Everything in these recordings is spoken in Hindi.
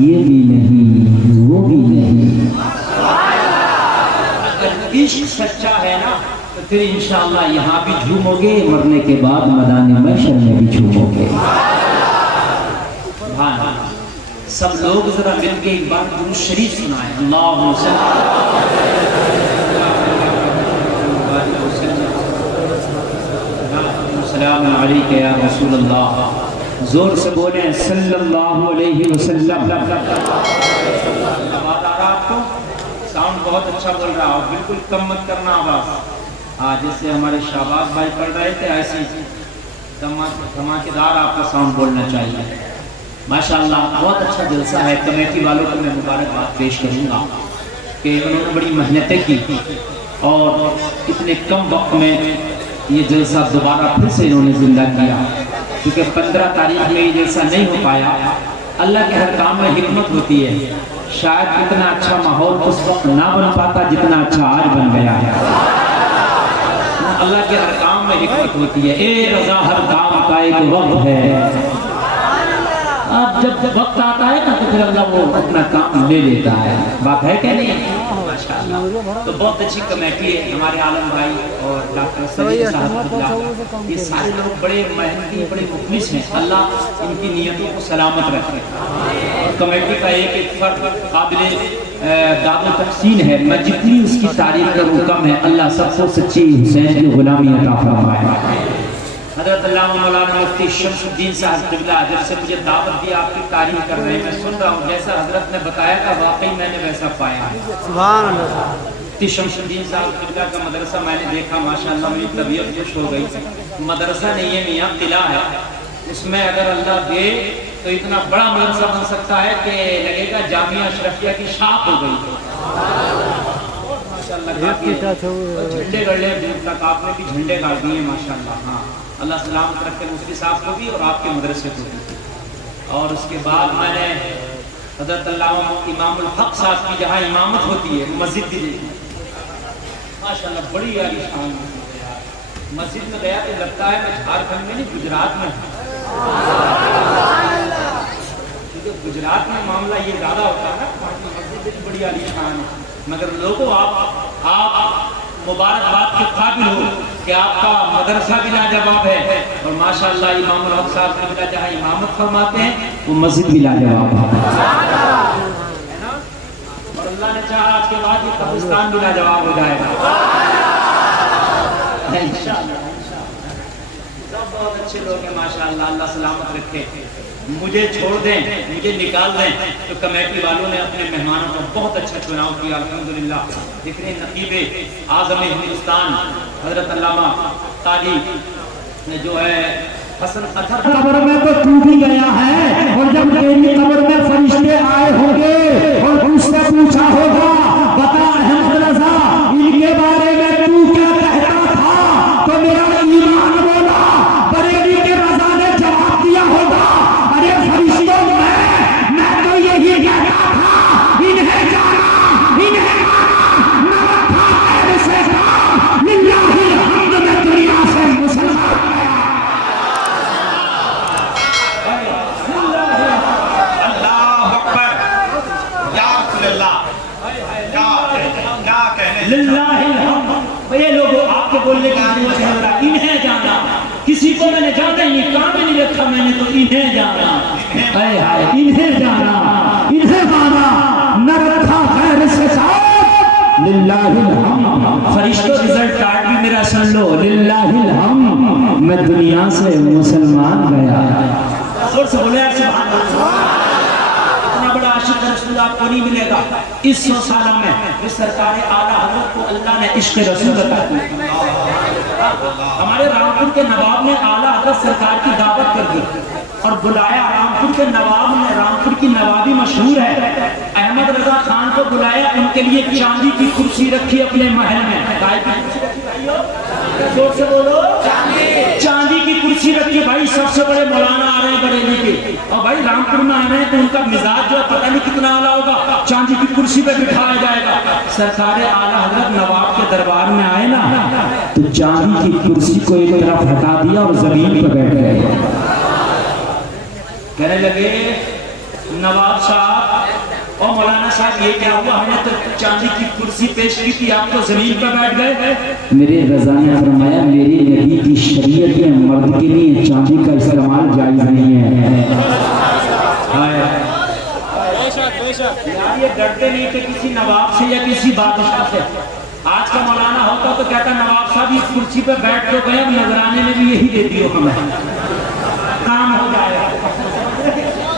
ये भी नहीं वो भी नहीं। अगर इश्क सच्चा है ना तो फिर इंशाअल्लाह यहाँ भी झूमोगे, मरने के बाद मैदान महशर में भी झूमोगे। हाँ, सब लोग जरा मिलके एक बार दुरूद शरीफ सुनाएं। अल्लाहुम्मा सल्लल्लाहु अलैहि या रसूल अल्लाह। जोर से बोले सल्लल्लाहु अलैहि वसल्लम। आवाज आ रहा आपको? साउंड बहुत अच्छा बोल रहा हो, बिल्कुल कम मत करना आवाज। हाँ, जैसे हमारे शाहबाज भाई पढ़ रहे थे ऐसे धमाकेदार आपका साउंड बोलना चाहिए। माशाअल्लाह बहुत अच्छा जलसा है। कमेटी वालों को मैं मुबारकबाद पेश करूँगा कि उन्होंने बड़ी मेहनतें की और इतने कम वक्त में ये जलसा दोबारा फिर से इन्होंने जिंदा किया, क्योंकि 15 तारीख में ये जलसा नहीं हो पाया। अल्लाह के हर काम में हिकमत होती है। शायद इतना अच्छा माहौल उस वक्त ना बन पाता जितना अच्छा आज बन गया है। अल्लाह के हर काम में हिकमत होती है। ए रज़ा हर काम का एक वक्त है। अब जब वक्त आता है ना तो फिर अल्लाह वो अपना काम ले लेता है। बात है क्या नहीं? माशाअल्लाह। तो बहुत अच्छी कमेटी है हमारे आलम भाई और डॉक्टर सलीम साहब। ये सारे लोग बड़े मेहनती, बड़े मुखलिस हैं। अल्लाह इनकी नीयतों को सलामत रखे। और कमेटी का एक फर्द काबिल दाद तहसीन है। मैं जितनी उसकी तारीफ करूँ कम है। अल्लाह सबको सच्ची हुसैन की गुलामी अता फरमाए। हज़रत अल्लामा मौलाना मुफ्ती शमसुद्दीन साहब क़िबला जब से मुझे दावत दी आपकी तारीफ कर रहे हैं, मैं सुन रहा हूँ। जैसा हजरत ने बताया था वाकई मैंने वैसा पाया है। सुभान अल्लाह। मुफ्ती शमसुद्दीन साहब क़िबला का मदरसा मैंने देखा, माशाअल्लाह मेरी तबीयत खुश हो गई। मदरसा नहीं है मियाँ, किला है। इसमें अगर अल्लाह दे तो इतना बड़ा मदरसा बन सकता है कि लगेगा जामिया अशरफिया की शाख हो गई। झंडे गड़े दूर तक आपने भी झंडे गाड़ दिए माशाअल्लाह। हाँ, अल्लाह सलामत रखे मुफ्ती साहब को भी और आपके मदरसे को भी। और उसके बाद मैंने हज़रत अल्लामा इमामुल हक साहब की जहाँ इमामत होती है मस्जिद भी देखी माशाअल्लाह, बड़ी आलीशान मस्जिद में गया तो लगता है मैं झारखंड में नहीं गुजरात में। क्योंकि गुजरात में मामला ये ज़्यादा होता है ना, मस्जिद भी बड़ी आलीशान है। मगर लोगों आप मुबारकबाद के काबिल हो कि आपका मदरसा भी लाजवाब है और माशाअल्लाह इमामुल हक साहब का जहाँ इमामत फरमाते हैं वो मस्जिद भी लाजवाब है ना। और अल्लाह ने चाहा आज के बाद ये कब्रिस्तान भी लाजवाब हो जाएगा इंशाअल्लाह। सब बहुत अच्छे लोग हैं माशाअल्लाह, अल्लाह सलामत रखे। मुझे छोड़ दें, मुझे निकाल दें तो कमेटी वालों ने अपने मेहमानों को बहुत अच्छा चुनाव किया अल्हम्दुलिल्लाह। देखिए नकीबे आज़म हिंदुस्तान हजरत अल्लामा काली जो है हसन अथर कब्र में तो तू भी गया है और जब तेरी कब्र में फरिश्ते आए होंगे और उससे पूछा होगा बता अहमद रज़ा इनके बारे में तू क्या कहता था, तो मेरा ईमान बोला बरेली के रज़ा ने जवाब दिया होगा अरे फरिश्तों मैं तो यही कहता था इन्हें जाना इन्हें माना न रखा ऐसे काम लिल्लाहि हम्द में दुनिया से मुसलमान ये लोग आपको बोलने की जरूरत है जरा इन्हें जाना। किसी को मैंने जाता ही नहीं, काम ही नहीं रखा मैंने, तो इन्हें जाना हाय हाय इन्हें जाना इन्हें माना न रखा खैर से साथ लिल्लाहिल हम्द। फरिश्तों रिजल्ट कार्ड भी मेरा सुन लो लिल्लाहिल हम्द, मैं दुनिया से मुसलमान गया। जोर से बोले यार सुभान अल्लाह। बड़ा आशिक रसूल आपको नहीं मिलेगा इस 100 साल में। इस सरकार आला हज़रत को अल्लाह ने इश्क रसूल अता किया। हमारे रामपुर के नवाब ने आला हज़रत सरकार की दावत कर दी और बुलाया। रामपुर के नवाब ने, रामपुर की नवाबी मशहूर है, अहमद रजा खान को बुलाया। उनके लिए चांदी की कुर्सी रखी अपने महल में। जोर से बोलो चांदी की कुर्सी रखी। भाई सबसे बड़े मौलाना आ रहे हैं बरेली के और भाई रामपुर में आ रहे हैं तो उनका मिजाज जो पता नहीं कितना आला होगा, चांदी की कुर्सी पे बिठाया जाएगा। सरकार आला हजरत नवाब के दरबार में आए ना तो चांदी की कुर्सी को एक तरफ हटा दिया और जमीन पर बैठ गए। कहने लगे नवाब साहब और मौलाना साहब ये क्या हुआ? हमने तो चांदी की कुर्सी पेश की थी, आप तो जमीन पर बैठ गए। मेरे रज़ा ने फरमाया मेरी नबी की शरीयत में मर्द के लिए चांदी का इस्तेमाल जायज नहीं है। यार ये डरते नहीं थे किसी नवाब से या किसी बादशाह से। आज का मौलाना होता तो कहता नवाब साहब इस कुर्सी पे बैठ तो गए, अब नजराने में भी यही दे दियो हमें, काम हो जाएगा।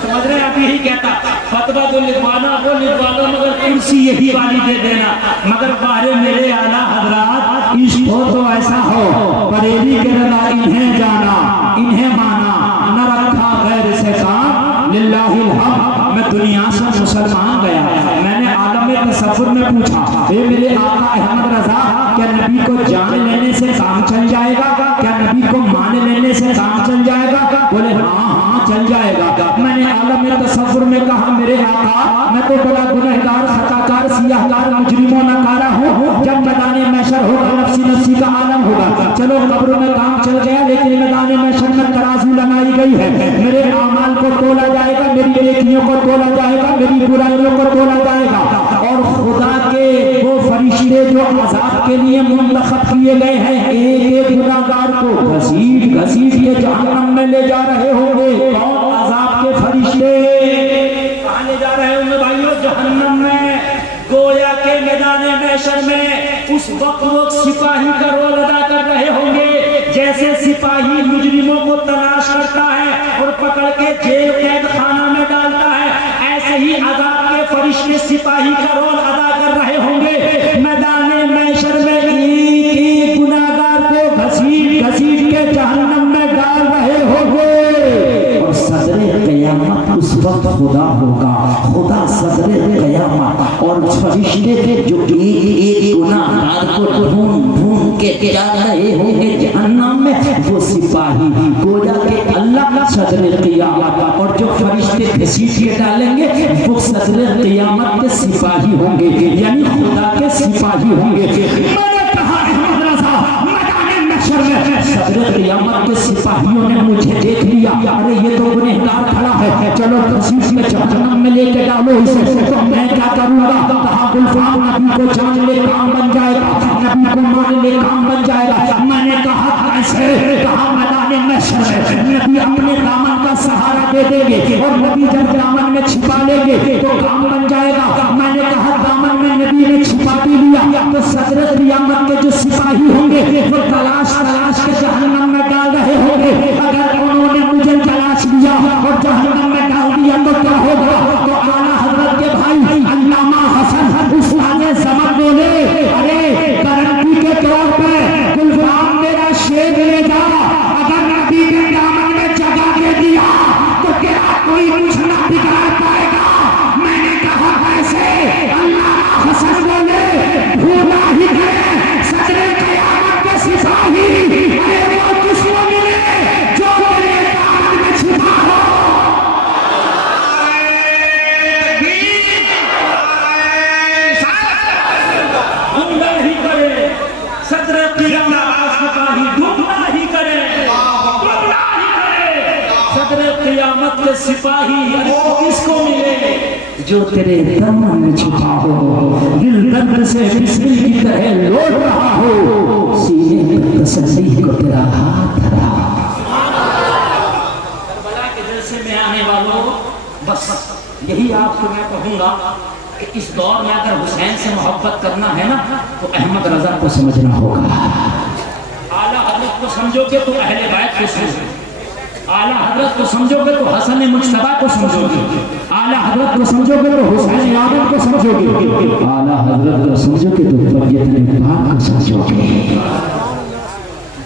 समझ रहे आप? यही कहता फतवा तो लिखवाना वो लिखवा लो मगर कुर्सी यही वाली दे देना। मगर बारे मेरे आला हजरात इश्क हो तो ऐसा हो, बरेली के रज़ा इन्हें जाना इन्हें माना, न रखा गैर से काम लिल्लाहिल हक। मैं दुनिया से मुसलमान गया, मैंने आलम तसव्वुर में पूछा ए मेरे आका अहमद रजा क्या नबी को जान लेने से काम चल जाएगा? क्या नबी को मान लेने से काम चल जाएगा? बोले हाँ हाँ चल जाएगा। मैंने आलम तसव्वुर में कहा मेरे आका मैं तो बड़ा गुनहगार खताकार सियाहकार मुजरिमों नकारा हूँ, जब मैदाने महशर होगा नफ्सी नफ्सी का आलम होगा। चलो कब्र में काम चल गया, लेकिन मैदाने महशर में तराजू लगाई गई है। मेरे अमाल को तोला जाएगा, मेरी नेकियों को तोला जाएगा, मेरी बुराइयों को तोला जाएगा। और खुदा के वो फरिश्ते जो अज़ाब के लिए मुंतखब किए गए हैं, एक एक गुनाहगार को घसीट घसीट के जहन्नम में ले जा रहे होंगे। कौन? अज़ाब के फरिश्ते। कहाँ ले जा रहे होंगे भाइयों? जहन्नम में। गोया के मैदान महशर में उस वक्त वो सिपाही का रोल अदा कर रहे होंगे जैसे सिपाही मुजरिमों को तलाश करता है और पकड़ के जेल कैद खाना में डालता है। ऐसे ही अज़ाब के फरिश्ते सिपाही का रोल अदा कर रहे होंगे। मैदान महशर में एक गुनाहगार को घसीट घसीट के जहन्नम में डाल रहे होंगे। और सदरे क़यामत उस वक्त खुदा होगा, खुदा सदरे क़यामत और फरिश्ते के जो एक गुनाहगार को ढूंढ ढूंढ के जा रहे होंगे जहन्नम में, वो सिपाही गोया के अल्लाह सदरे क़यामत और जो फरिश्ते घसीट के डालेंगे वो सदरे क़यामत के सिपाही होंगे, यानी खुदा के सिपाही होंगे। मैंने कहा अहमद रज़ा मैदान महशर में सदरे क़यामत के सिपाहियों ने मुझे देख लिया, अरे ये तो गुनहगार खड़ा है, चलो घसीट में जहन्नम में लेके डालो इसे। तो मैं क्या करूंगा? कहा गुलफाम नबी को जान ले काम बन जाएगा, नबी को मान ले काम बन जाएगा। मैंने कहा कैसे? कहा मैदान महशर में नबी अपने दामन का सहारा दे देंगे और नबी जब दामन में छिपा लेंगे तो काम बन जाएगा। मैंने कहा दामन में नबी ने छिपा भी लिया तो सदरे क़यामत के जो सिपाही होंगे वो तलाश तलाश के जहन्नम में डाल रहे होंगे। अगर उन्होंने मुझे तलाश लिया और जहन्नम में डाल दिया तो क्या होगा? तो आला हज़रत के भाई अल्लामा हसन उस्ताद ज़मान बोले अरे गारंटी के तौर पे गुलफाम मेरा शेर ले जा, अगर नबी के दामन में जगह दे दिया तो क्या कोई कुछ ना बिगाड़ पाएगा? मैंने कहा कैसे? अल्लामा हसन बोले भूला ही करे सदरे क़यामत के सिपाही, अरे वो किसको मिले जो मेरे दामन में छिपा हो। ढूंढना ही करे सदरे क़यामत का सिपाही, ढूंढना ही करे, ढूंढना ही करे सदरे क़यामत के सिपाही। अरे वो किसको मिले जो तेरे दामन में छिपा हो, दिल दर्द से बिस्मिल की तरह लौट रहा हो, सीने पर तसल्ली को तेरा हाथ धरा। करबला के जलसे में आने वालों बस यही आपको मैं कहूँगा कि इस दौर में अगर हुसैन से मोहब्बत करना है ना तो अहमद रज़ा को समझना होगा। आला हज़रत को समझोगे तो अहले बैत को समझोगे, आला हज़रत को समझोगे तो हसन मुज्तबा को समझोगे, आला हज़रत को समझोगे तो हुसैन आदम को समझोगे, आला हज़रत को समझोगे तो तबीयत पाक को समझोगे।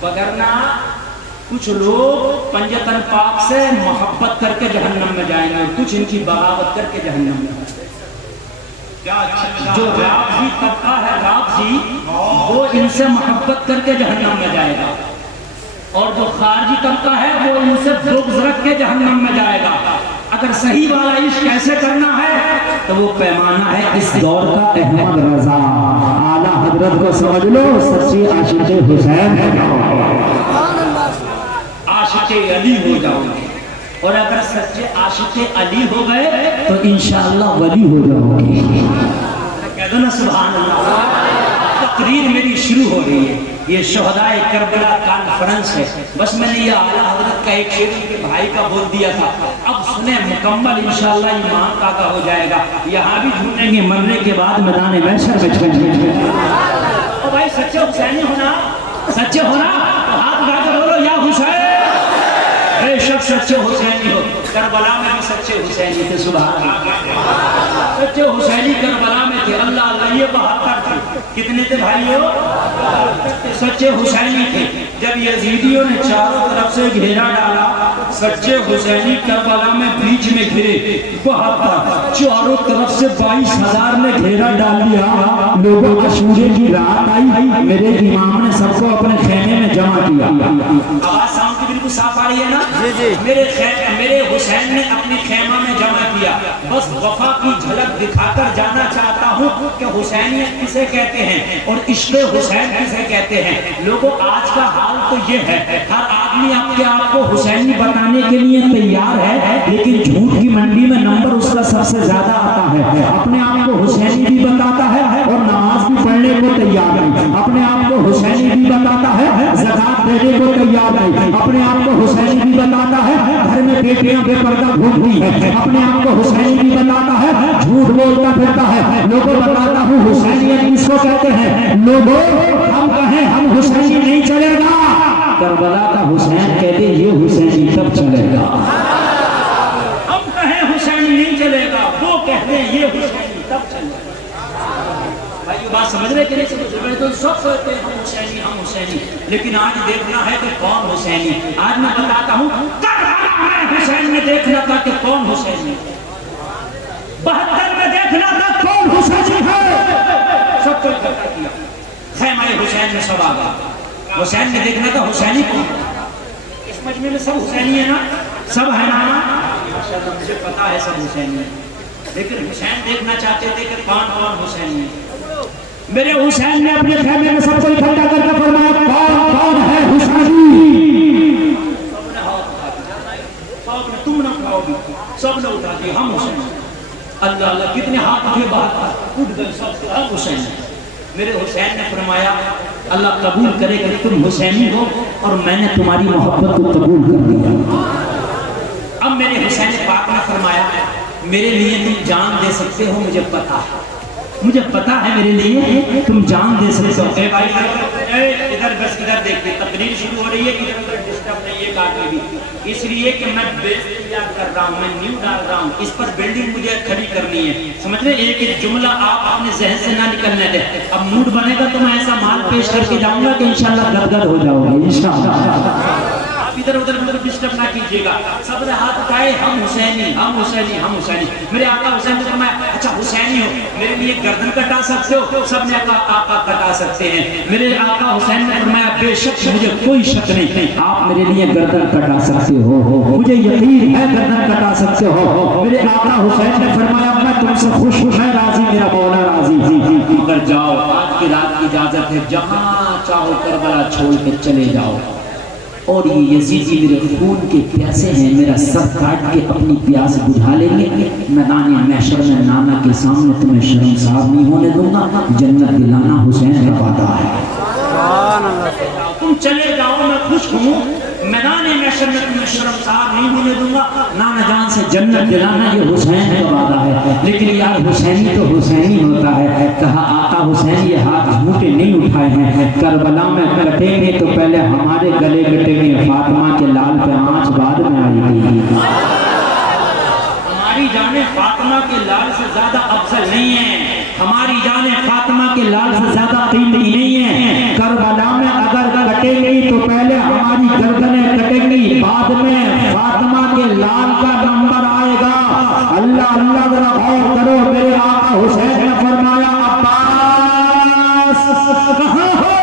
वगरना कुछ लोग पंजतन पाक से मोहब्बत करके जहन्नम में जाएंगे, कुछ इनकी बगावत करके जहन्नम में। जो राबजी तबका है राबजी वो इनसे मोहब्बत करके जहन्नम में जाएगा और जो खारजी तबका है वो इनसे बुग़्ज़ रख के जहन्नम में जाएगा। अगर सही वाला इश्क कैसे करना है तो वो पैमाना है इस दौर का अहमद रज़ा। आला हज़रत को समझ लो, सच्ची आशिक़ हुसैन हो जाओ, आशिक़ अली हो जाओगे। और अगर सच्चे आशिक अली हो गए तो इंशाअल्लाह वली हो जाओगे। कह दो ना सुभान अल्लाह। तकरीर मेरी शुरू हो रही है, ये शोहदाए करबला कॉन्फ्रेंस है। बस मैंने ये आला हजरत का एक शेर के भाई का बोल दिया था, अब सुने मुकम्मल इंशाअल्लाह ईमान ताज़ा हो जाएगा। यहाँ भी झूमेंगे, मरने के बाद मैदान महशर में झूमेंगे। ओ भाई सच्चे हुसैनी होना, सच्चे होना तो हाथ उठाकर बोलो या हुसैन। बेशक सच्चे हुसैनी हो, करबला में भी सच्चे हुसैनी थे। सुभान अल्लाह। सच्चे हुसैनी करबला में थे। अल्लाह अल्लाह, ये 72 थे। कितने थे भाइयों? सच्चे हुसैनी थे। जब यजीदियों ने चारों तरफ से घेरा डाला, सच्चे हुसैनी करबला में बीच में घिरे। 72 चारों तरफ से 22,000 ने घेरा डाल दिया। लोगों के सूर्य की रात आई, मेरे इमाम ने सबको अपने खेमे में जमा किया। आवाज साउंड की बिल्कुल साफ आ रही है ना? जी जी। मेरे हुसैन ने अपने खेमा में जमा किया। बस वफा की झलक दिखाकर जाना चाहता हूँ कि हुसैनियत किसे कहते हैं और इश्क़ हुसैन किसे कहते हैं। लोगों आज का हाल तो ये है, हर आदमी आपके आप को हुसैनी बताने के लिए तैयार है, लेकिन झूठ की मंडी में नंबर उसका सबसे ज्यादा आता है। अपने आप को हुसैनी भी बताता है और नमाज भी पढ़ने को तैयार है। अपने आप को हुसैनी भी बताता है, ज़कात देने को तैयार है। अपने आप को हुसैनी भी बताता है, घर में बेटियां बेपर्दा घूमती है। अपने आप को हुसैनी भी बताता है, झूठ बोलता फिरता है। लोगों बताता हूँ हुसैनियत किसको कहते हैं। लोगों हम कहें हम हुसैनी नहीं चलेगा, करबला का हुसैन कहते ये हुसैनी तब चलेगा। हम कहें हुसैनी नहीं चलेगा, वो कहते हैं ये हुसैनी तब चलेगा। भाई ये बात समझ रहे कि नहीं समझ रहे? तो सब कहते हैं हम हुसैनी, हम हुसैनी, लेकिन आज देखना है कि कौन हुसैनी। आज मैं बताता हूँ, हुसैन में देखना था कि कौन हुसैनी। 72 में देखना था कौन हुसैनी है। सब कुछ इकट्ठा किया, खैमा हुसैन में सब आ गया। हुसैन में देखना था हुसैनी कौन। इस मजमे में सब हुसैनी है ना? सब है ना? माशाअल्लाह मुझे पता है सब हुसैनी है, लेकिन हुसैन देखना चाहते थे कि कौन कौन हुसैनी है। मेरे हुसैन ने अपने खेमे में सबको इकट्ठा करके फरमाया कौन कौन है हुसैनी। सबने हाथ उठा दिया, सबने तुम ना उठाओगी, सबने उठा दिया हम हुसैन। अल्लाह अल्लाह, कितने हाथ उठे, बाहर उठ गए सब, हम हुसैन। मेरे हुसैन ने फरमाया अल्लाह कबूल करे कि तुम हुसैनी हो और मैंने तुम्हारी मोहब्बत को कबूल कर दिया। अब मेरे हुसैन पाक ने फरमाया मेरे लिए तुम जान दे सकते हो, मुझे पता है, मुझे पता है मेरे लिए तुम जान दे सकते हो। ए भाई इधर बस इधर देखिए, तकरीर शुरू हो रही है, इधर उधर डिस्टर्ब नहीं है काटने भी, इसलिए कि मैं बेस तैयार कर रहा हूँ, मैं न्यू डाल रहा हूँ, इस पर बिल्डिंग मुझे खड़ी करनी है। समझ रहे? एक एक जुमला आप अपने जहन से ना निकलने दे। अब मूड बनेगा तो मैं ऐसा माल पेश करके जाऊंगा कि इंशाल्लाह गदगद हो जाओगे इंशाल्लाह। इधर उधर मतलब डिस्टर्ब ना कीजिएगा। सबने हाथ उठाए, हम हुसैनी, हम हुसैनी, हम हुसैनी। मेरे आका हुसैन ने फरमाया अच्छा हुसैनी हो, मेरे लिए गर्दन कटा सकते हो? सबने कहा आका कटा सकते हैं। मेरे आका हुसैन ने फरमाया बेशक, मुझे कोई शक नहीं, आप मेरे लिए गर्दन कटा सकते हो, मुझे यकीन है गर्दन कटा सकते हो। मेरे आका हुसैन ने फरमाया मैं तुमसे खुश हूँ, मैं राजी, मेरा मौला राजी। अगर जाओ, आज की रात की इजाजत है, जहाँ चाहो करबला छोड़ के चले जाओ। और ये यजीदी मेरे खून के प्यासे हैं, मेरा सर काट के अपनी प्यास बुझा लेंगे। मैदान महशर में नाना के सामने तुम्हें शर्मसार नहीं होने दूंगा, जन्नत दिलाना हुसैन का वादा है। तुम चले जाओ, मैं खुश हूँ, मैदान महशर में तुम्हें शर्मसार नहीं होने दूंगा, नाना जान से जन्नत दिलाना ये हुसैन का वादा है। लेकिन यार हुसैनी तो हुसैनी होता है। कहा आका हुसैन ये हाथ झूठे नहीं उठाए हैं, करबला में कटेंगे तो पहले हमारे गले कटेंगे, फातिमा के लाल पे आंच बाद में आएगी। हमारी जाने फातिमा के लाल से ज्यादा अफजल नहीं है, हमारी जाने फातिमा के लाल से ज्यादा कीमती नहीं है। करबला में अगर कटेंगी तो पहले हमारी गर्दनें कटेंगी, बाद में फातिमा के लाल का नंबर आएगा। अल्लाह अल्लाह जरा गौर करो, मेरे आका हुसैन ने फरमाया अब्बास कहाँ हो?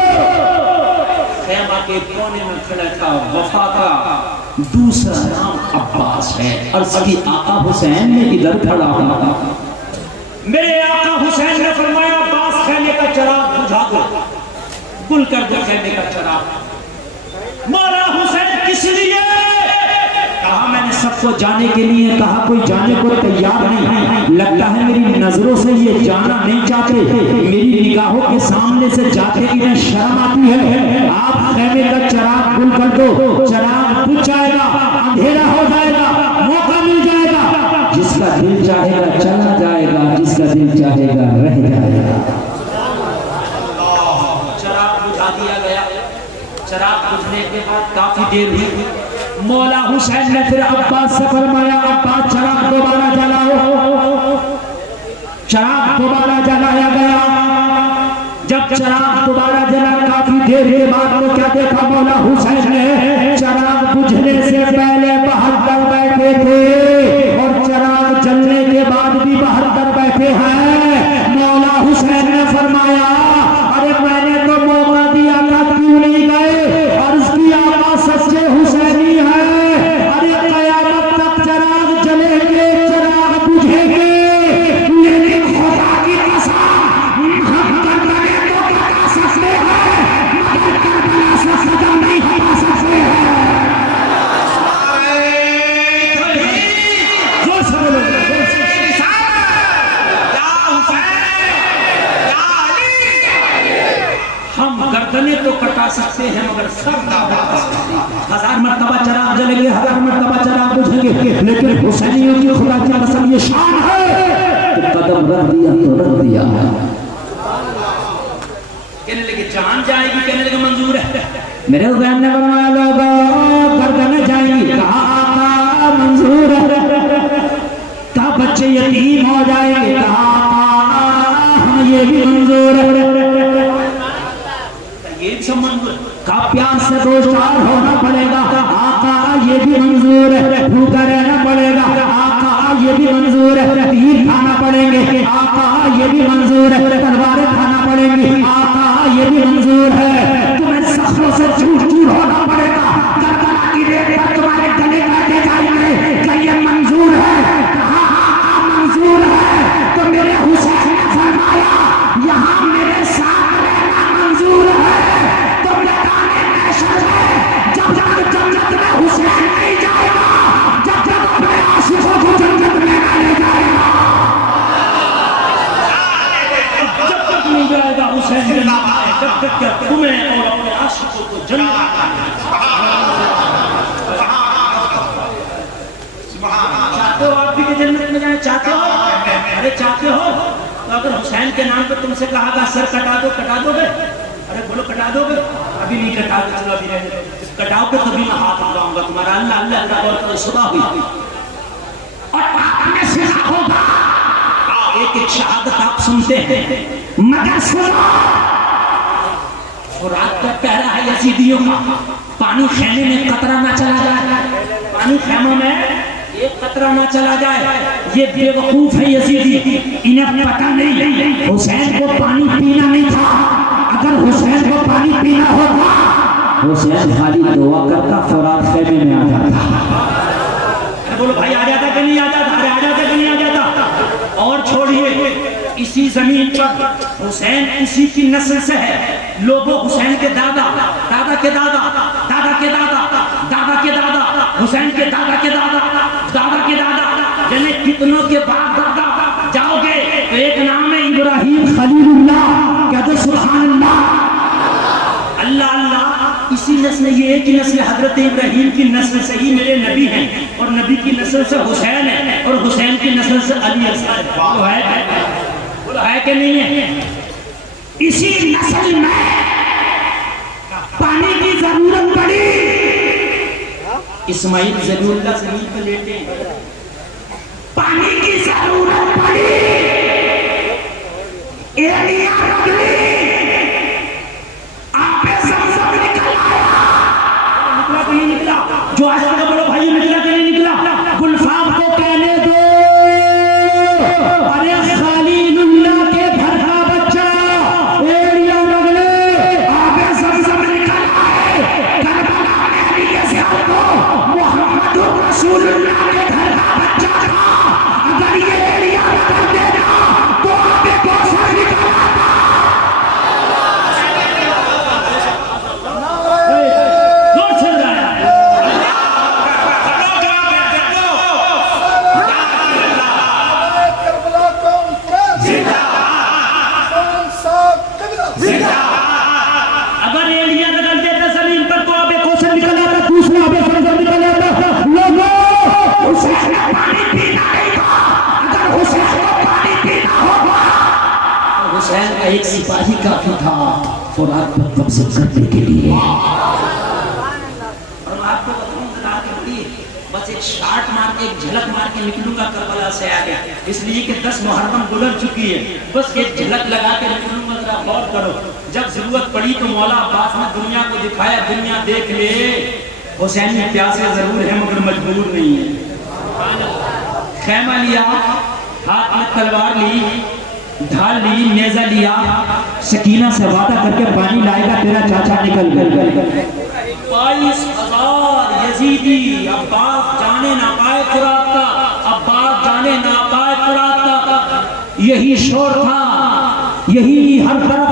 खैमा के कोने में खड़ा था। वफा का दूसरा नाम अब्बास है और सभी आका हुसैन ने इधर खड़ा था। मेरे आका हुसैन ने फरमाया अब्बास खैमे का चिराग बुझा दो, गुल कर दो खैमे का चिराग। मौला हुसैन किस लिए? कहा मैंने सबको जाने के लिए कहा, कोई जाने को तैयार नहीं। लगता है मेरी नजरों से ये जाना नहीं चाहते, मेरी निगाहों के सामने से जाते इन्हें शर्म आती है। आप खेमे का चराग गुल कर दो, चराग बुझ जाएगा, अंधेरा हो जाएगा, मौका मिल जाएगा। जिसका दिल चाहेगा चला जाएगा, जिसका दिल चाहेगा रह जाएगा। चराग बुझा दिया गया। चराग बुझने के बाद काफी देर हुई। मौला हुसैन ने फिर अब्बास से फरमाया, अब्बास चराग दोबारा जलाओ। चराग दोबारा जलाया गया। जब चराग दोबारा जला काफी देर के बाद तो क्या देखा मौला हुसैन ने, चराग बुझने से पहले 72 बैठे थे और चराग जलने के बाद भी 72 बैठे हैं। मौला हुसैन ने फरमाया, अरे मैंने तो मौका दिया था, क्यों नहीं गए? और उसकी आवाज सच्चे हुसैनी है। अरे कयामत तक चराग जलेंगे, चराग बुझेंगे, लेकिन खुदा की कसम हम करबला को बता सकते हैं, मगर करबला से सजा नहीं हटा सकते हैं। जोर से बोलो, जोर से। हम गर्दने तो कटा सकते हैं मगर सर नहीं कटा सकते। 1000 मर्तबा चराग जलेंगे, 1000 मर्तबा चराग बुझेंगे, लेकिन हुसैनियों की खुदा की कसम ये शान है कि कदम रख दिया तो रख दिया। कहने लगे जान जाएगी, कहने लगे मंजूर है। मेरे हुसैन ने फरमाया लोगों गर्दनें जाएंगी, कहा आका मंजूर है। कहा बच्चे यतीम हो जाएंगे, कहा हम ये भी मंजूर है। ये सब मंजूर। का प्यास से 2 चार होना पड़ेगा, आका ये भी मंजूर है। भूखा रहना पड़ेगा, आका ये भी मंजूर है। तीर खाना पड़ेंगे, आका ये भी मंजूर है। तलवारें खाना पड़ेंगी, आका ये भी मंजूर है। तुम्हें सख्तों से चूर चूर होना पड़ेगा, करबला की रेत पर तुम्हारे गले काटे जाएंगे, क्या ये मंजूर है? हाँ आका मंजूर है। तो मेरे हुसैन ने फरमाया यहाँ मेरे साथ रहना मंजूर है। तो मैदाने महशर में जब तक जन्नत में हुसैन नहीं जाएगा, जब तक अपने आशिकों को जन्नत में नहीं जाएगा, जब तक नहीं जाएगा हुसैन जन्नत में, जब तक क्या तुम्हें और अपने आशिकों को जन्नत में। चाहते हो आप भी कि जन्नत में जाए? चाहते हो? अरे चाहते हो तो अगर हुसैन के नाम पर तुमसे कहा था सर कटा दो, कटा दोगे? अरे बोलो कटा दोगे? अभी नहीं कटा दो, चलो अभी रहने दो। कटाओगे तभी मैं हाथ लगाऊंगा तुम्हारा। अल्लाह अल्लाह अल्लाह और सुबह हुई और आपने सुना होगा एक एक शहादत आप सुनते हैं, मगर सुनो रात का पहरा है यजीदियों का। पानी खेमे में कतरा ना चला जाए, पानी खेमों में एक कतरा ना चला जाए। ये बेवकूफ है यजीदी, इन्हें पता नहीं हुसैन को पानी पीना नहीं था। अगर हुसैन को पानी पीना होता, हुसैन खाली दुआ करता, फरात खेमे में आ जाता। अरे बोलो भाई आ जाता कि नहीं आ जाता? अरे आ जाता कि नहीं आ जाता? और छोड़िए, इसी जमीन पर हुसैन इसी की नस्ल से है। लोगों हुसैन के दादा, दादा के दादा, दादा के दादा, दादा के दादा, हुसैन के दादा के दादा, दादा के दादा, यानी कितनों के बाद दादा जाओगे तो एक नाम है इब्राहिम खलीलुल्लाह। कहते सुभान अल्लाह, अल्लाह अल्लाह। इसी नस्ल, ये एक ही नस्ल हजरत इब्राहिम की नस्ल से ही मेरे नबी हैं, और नबी की नस्ल से हुसैन है, और हुसैन की नस्ल से अली असगर है कि नहीं है? इसी नस्ल में पानी की जरूरत पड़ी, इस्माइल ज़बीहुल्लाह ज़मीन पर लेटे, पानी की जरूरत पड़ी, एलिया निकली, आपे ज़मज़म निकल आया। निकला कि नहीं निकला? जो आज तक बोलो भाई निकला कि नहीं निकला? गुलफाम को कहने दो, अरे खलीलुल्लाह के घर का बच्चा एलिया निकले, आपे ज़मज़म निकल आए। करबला में भी ये को मोहम्मद रसूलुल्लाह के घर का बच्चा था। का एक सिपाही काफी था फुरात पर कब्जा करने के लिए। और मैं आपको बताऊं जरा के बड़ी बस एक शाट मार के एक झलक मार के निकलूंगा करबला से आगे, इसलिए कि 10 मुहर्रम गुजर चुकी है, बस एक झलक लगा के निकलूंगा। जरा गौर करो, जब जरूरत पड़ी तो मौला अब्बास ने दुनिया को दिखाया, दुनिया देख ले हुसैन प्यासे जरूर है मगर मजबूर नहीं है। खैमा लिया, हाथ में तलवार ली, ढाल ली, नेजा लिया, सकीना से वादा करके पानी लाएगा तेरा चाचा निकल गया। 22,000 यजीदी अब्बास जाने ना पाए फुरात का, अब्बास जाने ना पाए फुरात का। यही शोर था, यही हर तरफ